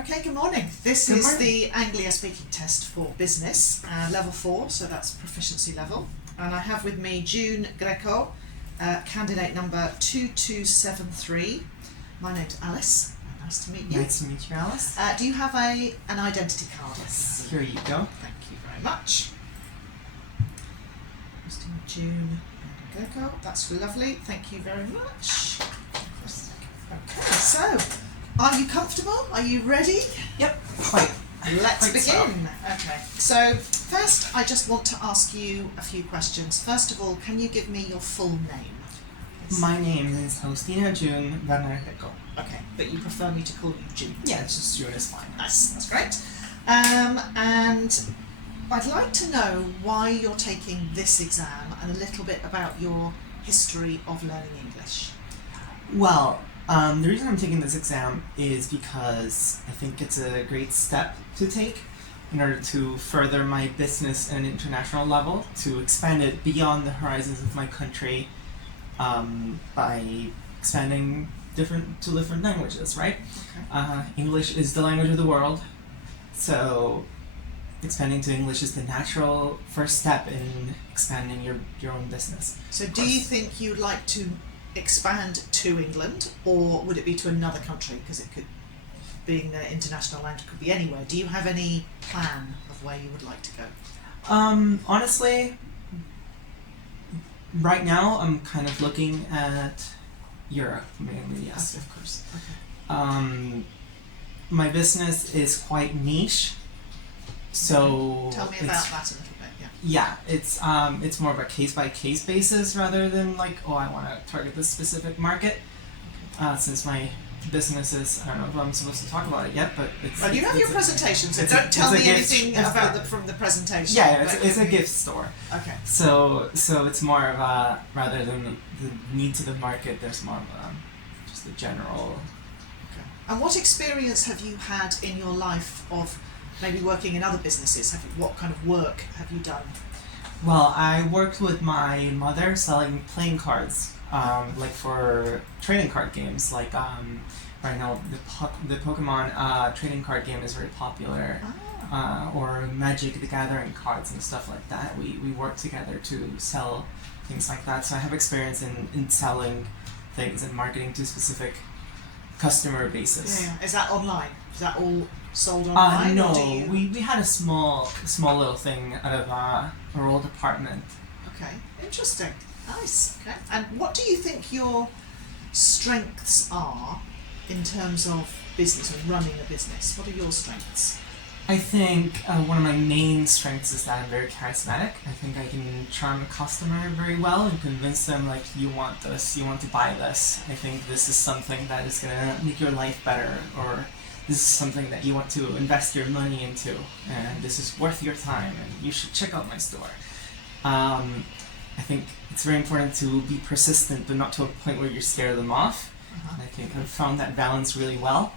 Okay, good morning. This Good is morning. the Anglia speaking test for business, level 4, so that's proficiency level. And I have with me June Greco, candidate number 2273. My name's Alice. Nice to meet you. Nice to meet you, Alice. Do you have an identity card? Yes, here you go. Thank you very much. Mr. June Greco, that's lovely. Thank you very much. Okay, so are you comfortable? Are you ready? Yep, quite. Let's Quite begin. Okay, so first I just want to ask you a few questions. First of all, can you give me your full name? My name is Faustina June Bernardeco. Okay, but you prefer me to call you June? Yeah, it's just June is fine. Nice, that's great. And I'd like to know why you're taking this exam and a little bit about your history of learning English. Well, the reason I'm taking this exam is because I think it's a great step to take in order to further my business at an international level, to expand it beyond the horizons of my country by expanding to different languages, right? Okay. English is the language of the world, so expanding to English is the natural first step in expanding your own business. So do you think you'd like to expand to England, or would it be to another country? Because it could, being an international language, could be anywhere. Do you have any plan of where you would like to go? Honestly, right now I'm kind of looking at Europe mainly, yes. Of course. Okay. My business is quite niche, so Tell me about that a little bit. Yeah. yeah, it's more of a case-by-case basis rather than like, oh, I want to target this specific market. Since my business is, I don't know if I'm supposed to talk about it yet, but it's... Well, you have your presentation, so don't tell me anything about from the presentation. Yeah, it's a gift store. Okay. So it's more of a, rather than the need to the market, there's more of a, just a general... Okay. And what experience have you had in your life of maybe working in other businesses? What kind of work have you done? Well, I worked with my mother selling playing cards, like for trading card games. Like right now, the Pokemon trading card game is very popular, or Magic the Gathering cards and stuff like that. We work together to sell things like that. So I have experience in selling things and marketing to specific customer bases. Yeah. Is that online? Is that all sold online? No, or do you... we had a small little thing out of our old apartment. Okay, interesting. Nice. Okay. And what do you think your strengths are in terms of business or running a business? What are your strengths? I think one of my main strengths is that I'm very charismatic. I think I can charm a customer very well and convince them, like, you want this, you want to buy this. I think this is something that is going to make your life better, or this is something that you want to invest your money into, and this is worth your time, and you should check out my store. I think it's very important to be persistent, but not to a point where you scare them off. And I think I've found that balance really well.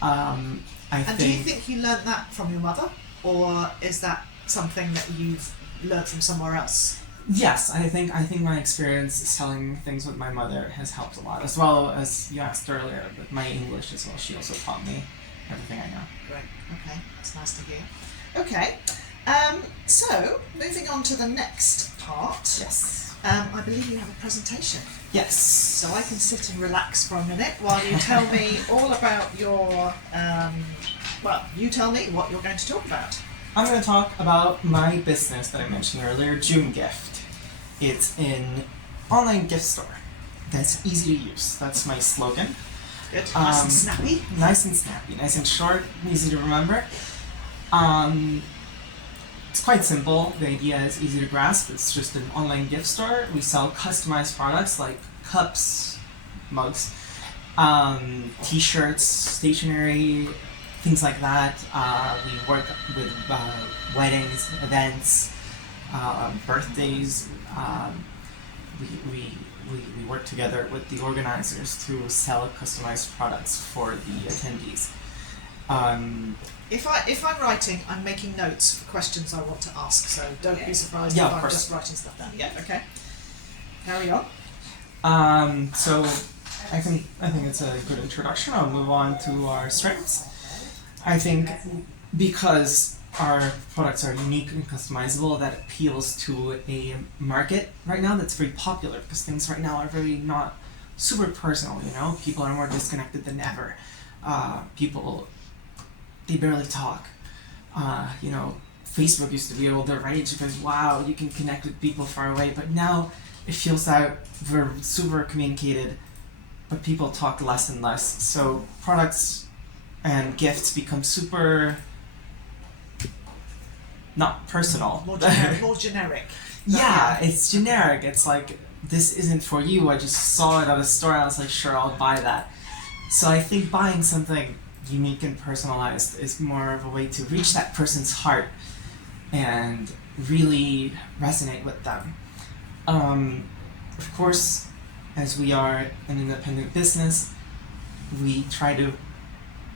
Do you think you learnt that from your mother, or is that something that you've learnt from somewhere else? Yes, I think my experience selling things with my mother has helped a lot, as well as you asked earlier, but my English as well. She also taught me everything I know. Great. Okay, that's nice to hear. Okay, so moving on to the next part. Yes. I believe you have a presentation. Yes. So I can sit and relax for a minute while you tell me all about your, you tell me what you're going to talk about. I'm going to talk about my business that I mentioned earlier, June Gift. It's an online gift store that's easy to use. That's my slogan. Good. Nice and snappy. Nice and snappy. Nice and short, easy to remember. It's quite simple. The idea is easy to grasp. It's just an online gift store. We sell customized products like cups, mugs, t-shirts, stationery, things like that. We work with weddings, events, birthdays. We work together with the organizers to sell customized products for the attendees. If I'm writing, I'm making notes for questions I want to ask, so don't be surprised if I'm just writing stuff down. Yeah, okay. Carry on. So I think it's a good introduction. I'll move on to our strengths. I think because our products are unique and customizable, that appeals to a market right now that's very popular, because things right now are very not super personal, you know? People are more disconnected than ever. People, they barely talk. You know, Facebook used to be able to rage because, wow, you can connect with people far away, but now it feels that we're super communicated, but people talk less and less. So products and gifts become super not personal. More generic. Yeah, it's generic. It's like, this isn't for you. I just saw it at a store and I was like, sure, I'll buy that. So I think buying something unique and personalized is more of a way to reach that person's heart and really resonate with them. Of course, as we are an independent business, we try to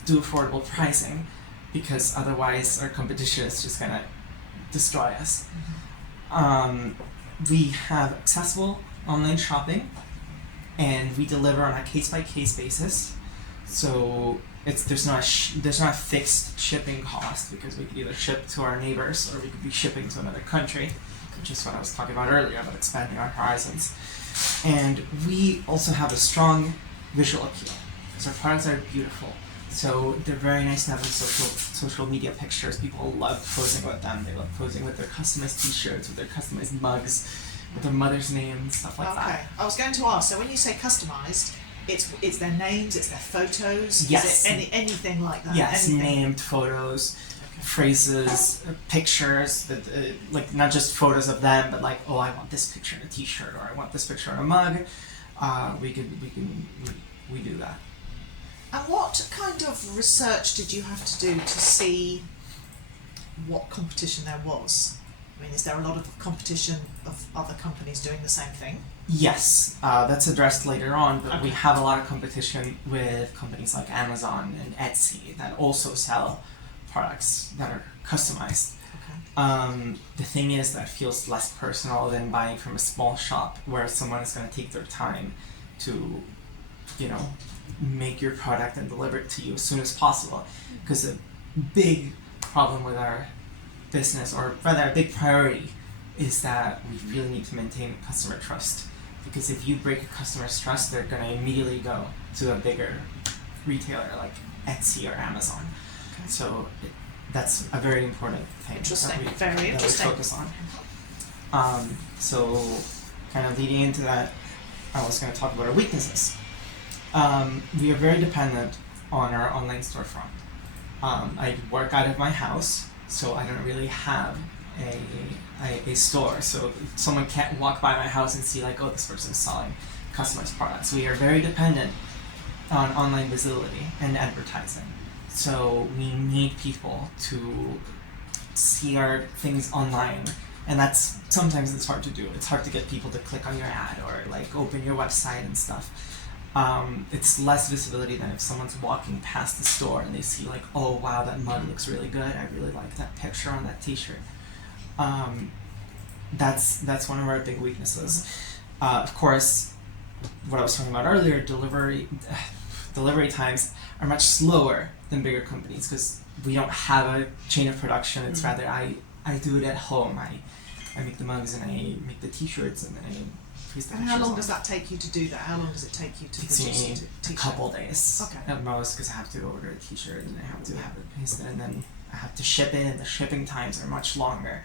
do affordable pricing, because otherwise our competition is just gonna destroy us. We have accessible online shopping, and we deliver on a case-by-case basis. So there's not a fixed shipping cost, because we could either ship to our neighbors or we could be shipping to another country, which is what I was talking about earlier about expanding our horizons. And we also have a strong visual appeal, because our products are beautiful. So they're very nice to have in social media pictures. People love posing with them. They love posing with their customized t-shirts, with their customized mugs, with their mother's name, stuff like that. Okay, I was going to ask, so when you say customized, it's their names, it's their photos? Yes. Is it anything like that? Yes, Anything? named photos, phrases, pictures, that like not just photos of them, but like, oh, I want this picture in a t-shirt, or I want this picture in a mug. We do that. And what kind of research did you have to do to see what competition there was? I mean, is there a lot of competition of other companies doing the same thing? Yes, that's addressed later on, but we Okay. have a lot of competition with companies like Amazon and Etsy that also sell products that are customized. Okay. The thing is that feels less personal than buying from a small shop, where someone is going to take their time to, you know, make your product and deliver it to you as soon as possible. Because a big problem with our business, or rather a big priority, is that we really need to maintain customer trust. Because if you break a customer's trust, they're going to immediately go to a bigger retailer like Etsy or Amazon. Okay. So that's a very important thing Interesting. that Very interesting. we focus on. So kind of leading into that, I was going to talk about our weaknesses. We are very dependent on our online storefront. I work out of my house, so I don't really have a store. So someone can't walk by my house and see like, oh, this person's selling customized products. We are very dependent on online visibility and advertising. So we need people to see our things online. And that's, sometimes it's hard to do. It's hard to get people to click on your ad or like open your website and stuff. It's less visibility than if someone's walking past the store and they see like, oh wow, that mug looks really good. I really like that picture on that t-shirt. That's one of our big weaknesses. Of course, what I was talking about earlier, delivery times are much slower than bigger companies, because we don't have a chain of production. It's rather I do it at home. I make the mugs and I make the t-shirts and then I freeze the And pictures how long on. does that take you to do that? How long does it take you to Takes produce me a a t-shirt? couple days Okay. at most, because I have to order a t-shirt and I have to have it pasted, and then I have to ship it, and the shipping times are much longer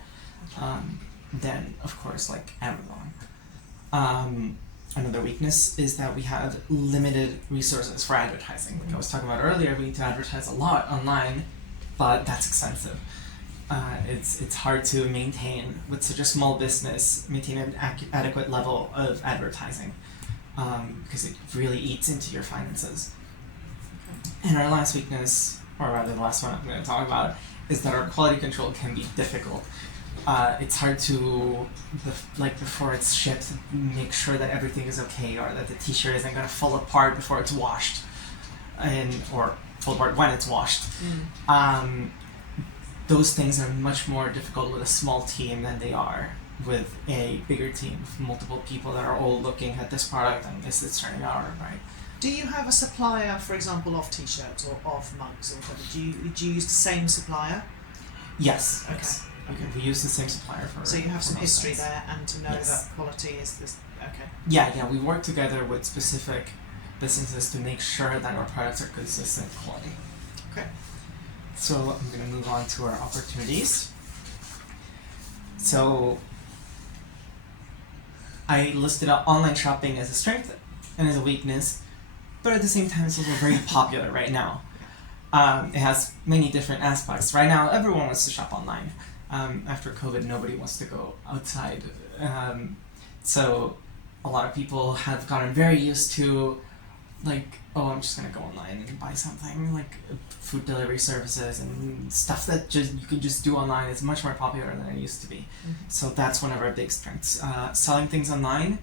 than, of course, like Amazon. Another weakness is that we have limited resources for advertising. Like I was talking about earlier, we need to advertise a lot online, but that's expensive. It's hard to maintain, with such a small business, maintain an adequate level of advertising, because it really eats into your finances. And our last weakness, or rather the last one I'm going to talk about, is that our quality control can be difficult. It's hard to, before it's shipped, make sure that everything is okay, or that the t-shirt isn't going to fall apart before it's washed, or fall apart when it's washed. Those things are much more difficult with a small team than they are with a bigger team, with multiple people that are all looking at this product and is it turning out right. Do you have a supplier, for example, of t-shirts or of mugs or whatever? Do you use the same supplier? Yes. Okay. Yes. Okay. We use the same supplier for. So you have for some most history things. there, and to know Yes. that quality is this. Okay. Yeah. We work together with specific businesses to make sure that our products are consistent quality. Okay. So I'm going to move on to our opportunities. So I listed out online shopping as a strength and as a weakness, but at the same time it's also very popular right now. It has many different aspects. Right now everyone wants to shop online. After COVID, nobody wants to go outside. So a lot of people have gotten very used to, like, oh, I'm just gonna go online and buy something. Like food delivery services and stuff that you can just do online is much more popular than it used to be. Mm-hmm. So that's one of our big strengths. Selling things online,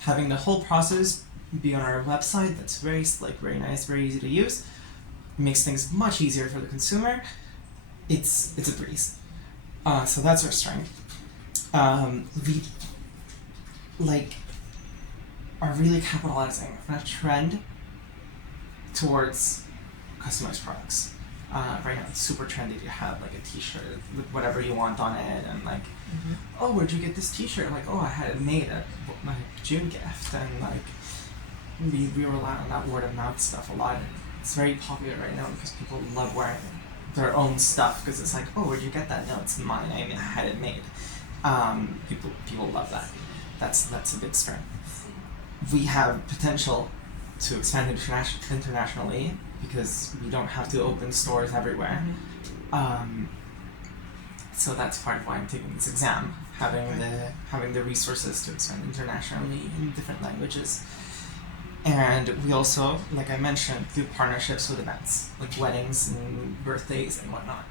having the whole process be on our website. That's very slick, very nice, very easy to use. It makes things much easier for the consumer. It's a breeze. So that's our strength. We are really capitalizing on a trend towards customized products. Right now it's super trendy to have like a t-shirt with whatever you want on it, and like, oh, where'd you get this t-shirt? Like, oh, I had it made at my June gift, and like we rely on that word of mouth stuff a lot. It's very popular right now because people love wearing their own stuff because it's like, oh, where'd you get that? No, it's mine. I had it made. People love that. That's a big strength. We have potential to expand internationally because we don't have to open stores everywhere. So that's part of why I'm taking this exam, having the resources to expand internationally in different languages. And we also, like I mentioned, do partnerships with events like weddings and birthdays and whatnot.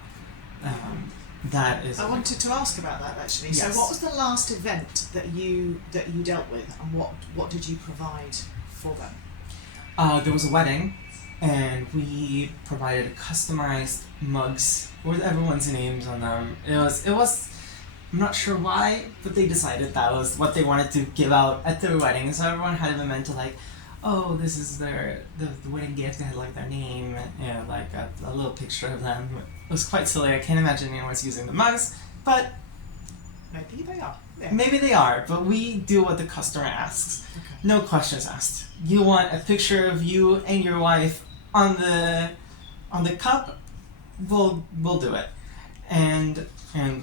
That is. I wanted to ask about that actually. Yes. So, what was the last event that you dealt with, and what did you provide for them? There was a wedding, and we provided customized mugs with everyone's names on them. It was. I'm not sure why, but they decided that was what they wanted to give out at their wedding. So everyone had a memento like, oh, this is the wedding gift. They had like their name and like a little picture of them. It was quite silly. I can't imagine anyone's using the mugs, but Maybe they are. Yeah. maybe they are. But we do what the customer asks. Okay. No questions asked. You want a picture of you and your wife on the cup? We'll do it. And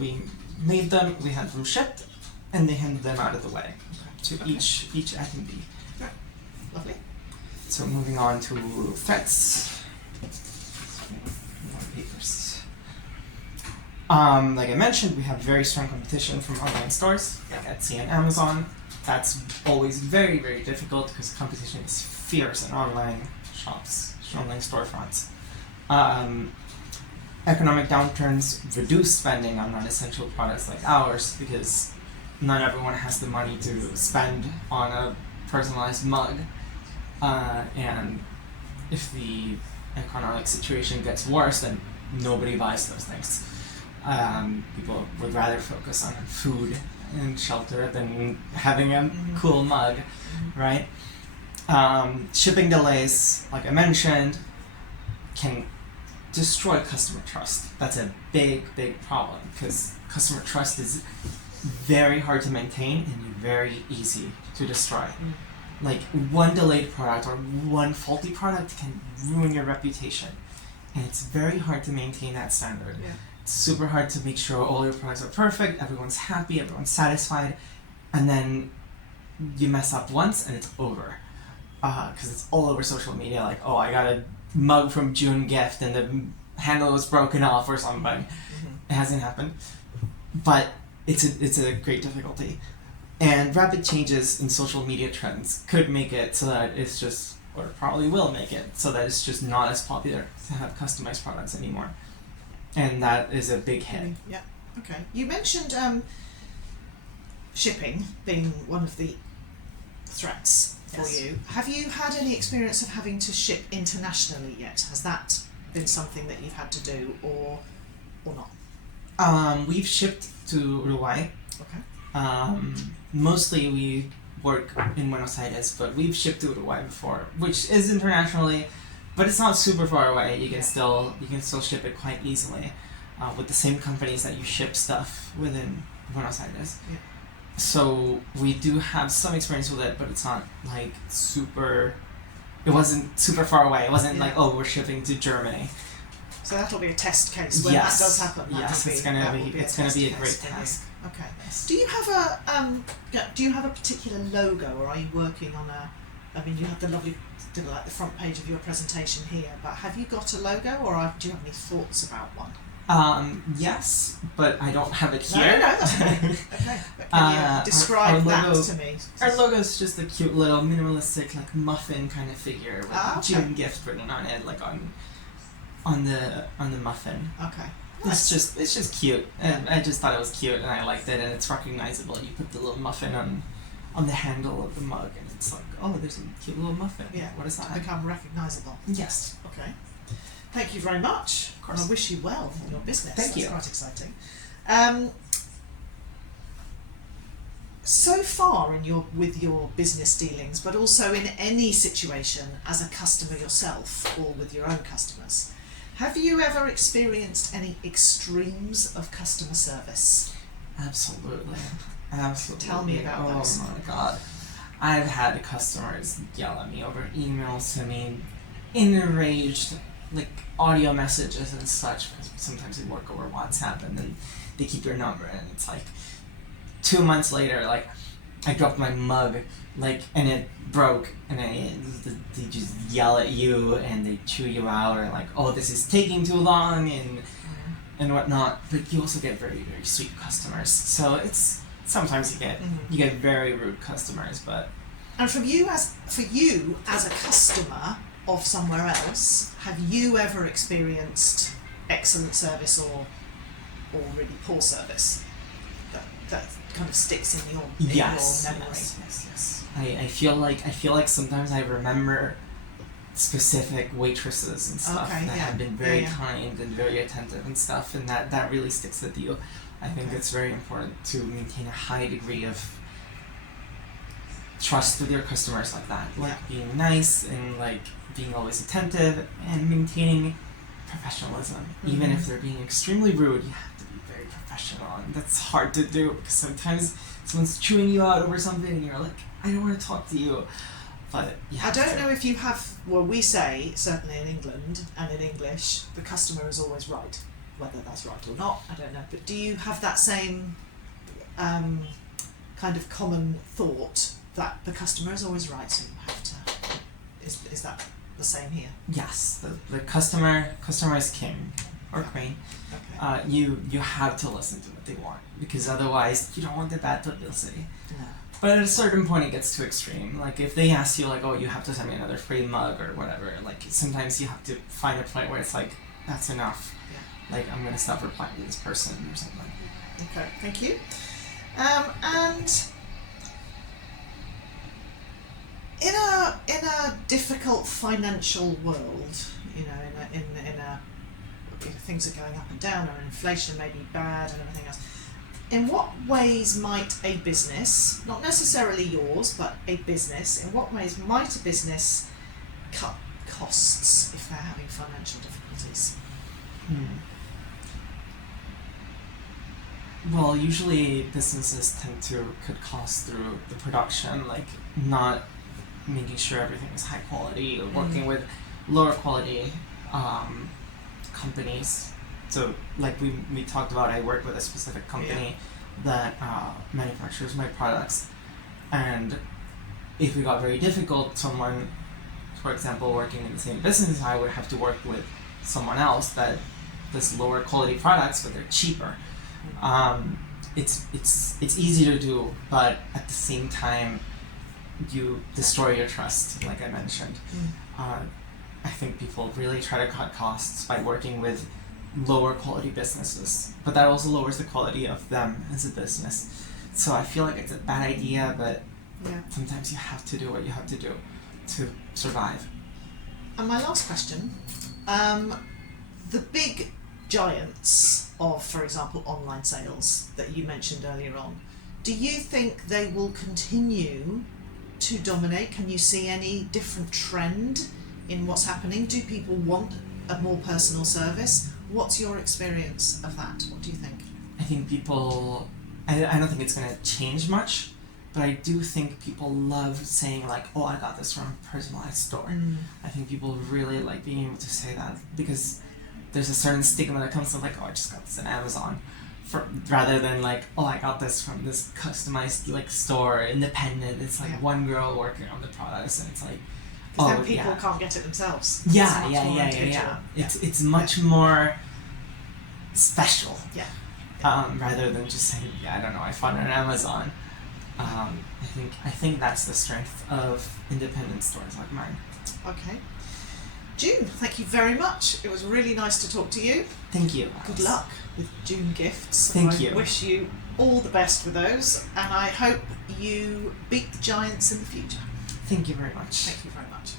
we made them. We had them shipped, and they handed them out at the wedding to each attendee. Lovely. So moving on to threats. More papers. Like I mentioned, we have very strong competition from online stores like Etsy and Amazon. That's always very, very difficult because competition is fierce in online shops, online storefronts. Economic downturns reduce spending on non-essential products like ours because not everyone has the money to spend on a personalized mug. And if the economic situation gets worse, then nobody buys those things. People would rather focus on food and shelter than having a cool mug, right? Shipping delays, like I mentioned, can destroy customer trust. That's a big, big problem because customer trust is very hard to maintain and very easy to destroy. Like one delayed product or one faulty product can ruin your reputation, and it's very hard to maintain that standard. Yeah. It's super hard to make sure all your products are perfect, everyone's happy, everyone's satisfied, and then you mess up once and it's over. Because it's all over social media, like, oh, I got a mug from June gift and the handle was broken off or something. It hasn't happened, but it's a great difficulty. And rapid changes in social media trends could make it so that it's just, or probably will make it, so that it's just not as popular to have customized products anymore. And that is a big hit. Yeah. Okay. You mentioned shipping being one of the threats for Yes. you. Have you had any experience of having to ship internationally yet? Has that been something that you've had to do or not? We've shipped to Uruguay. Okay. Mostly we work in Buenos Aires, but we've shipped to Uruguay before, which is internationally, but it's not super far away. You can still ship it quite easily, with the same companies that you ship stuff within Buenos Aires. Yeah. So we do have some experience with it, but it's not like super. It wasn't super far away. It wasn't like, oh, we're shipping to Germany. So that'll be a test case when that does happen. It's gonna be a great task. Okay. Yes. Do you have a particular logo, or are you working on a? I mean, you have the lovely, like the front page of your presentation here, but have you got a logo, or do you have any thoughts about one? Yes, but I don't have it here. No, that's okay. Okay, but can you describe that to me? Our logo is just a cute little minimalistic, like muffin kind of figure with June gift written on it, like on the muffin. Okay. Nice. It's just cute, and I just thought it was cute, and I liked it, and it's recognizable. You put the little muffin on the handle of the mug, and it's like, oh, there's a cute little muffin. Yeah. What is that? To become recognisable. Yes. Okay. Thank you very much. Of course. And I wish you well in your business. Thank you. That's quite exciting. So far with your business dealings, but also in any situation as a customer yourself or with your own customers, have you ever experienced any extremes of customer service? Absolutely. Tell me about those. Oh my god. I've had customers yell at me over emails to me, enraged, like audio messages and such. Sometimes they work over WhatsApp, and then they keep their number, and it's like 2 months later, like I dropped my mug, like, and it broke, and they just yell at you and they chew you out, or like, oh, this is taking too long and whatnot. But you also get very, very sweet customers. So it's sometimes you get very rude customers, but. And for you as a customer of somewhere else, have you ever experienced excellent service or really poor service that kind of sticks in your memory? Yes. I feel like sometimes I remember specific waitresses and stuff that have been very kind and very attentive and stuff, and that really sticks with you. I think it's very important to maintain a high degree of trust with your customers like that, like being nice and like being always attentive and maintaining professionalism. Even if they're being extremely rude, you have to be very professional, and that's hard to do because sometimes someone's chewing you out over something and you're like, I don't want to talk to you. But I don't know if you have, well, we say, certainly in England and in English, the customer is always right. Whether that's right or not, I don't know. But do you have that same kind of common thought that the customer is always right, so you have to, is that the same here? Yes, the customer is king or queen. Okay. You have to listen to what they want, because otherwise you don't want the bad publicity. No. But at a certain point it gets too extreme. Like if they ask you like, oh, you have to send me another free mug or whatever, like sometimes you have to find a point where it's like, that's enough. Yeah. Like I'm gonna stop replying to this person or something. Okay, thank you. And in a difficult financial world, you know, in a things are going up and down, or inflation may be bad and everything else. In what ways might a business, not necessarily yours, but a business, in what ways might a business cut costs if they're having financial difficulties? Well, usually businesses tend to cut costs through the production, like not making sure everything is high quality, or working with lower quality companies. So like we talked about, I work with a specific company that manufactures my products, and if it got very difficult, someone, for example, working in the same business, I would have to work with someone else that does lower quality products, but they're cheaper. It's easy to do, but at the same time, you destroy your trust, like I mentioned. I think people really try to cut costs by working with lower quality businesses, but that also lowers the quality of them as a business. So I feel like it's a bad idea, but sometimes you have to do what you have to do to survive. And my last question, the big giants of, for example, online sales that you mentioned earlier on, Do you think they will continue to dominate? Can you see any different trend in what's happening? Do people want a more personal service? What's your experience of that? What do you think? I think people, I don't think it's going to change much, but I do think people love saying like, oh, I got this from a personalized store. I think people really like being able to say that because there's a certain stigma that comes from like, oh, I just got this on Amazon, rather than like, oh, I got this from this customized like store, independent. It's like one girl working on the products, and it's like, because then people can't get it themselves. Yeah. It's much more special. Yeah. Rather than just saying, I don't know, I found it on Amazon. I think that's the strength of independent stores like mine. Okay. June, thank you very much. It was really nice to talk to you. Thank you. Good luck with June gifts. Thank you. I wish you all the best with those, and I hope you beat the giants in the future. Thank you very much. Thank you very much.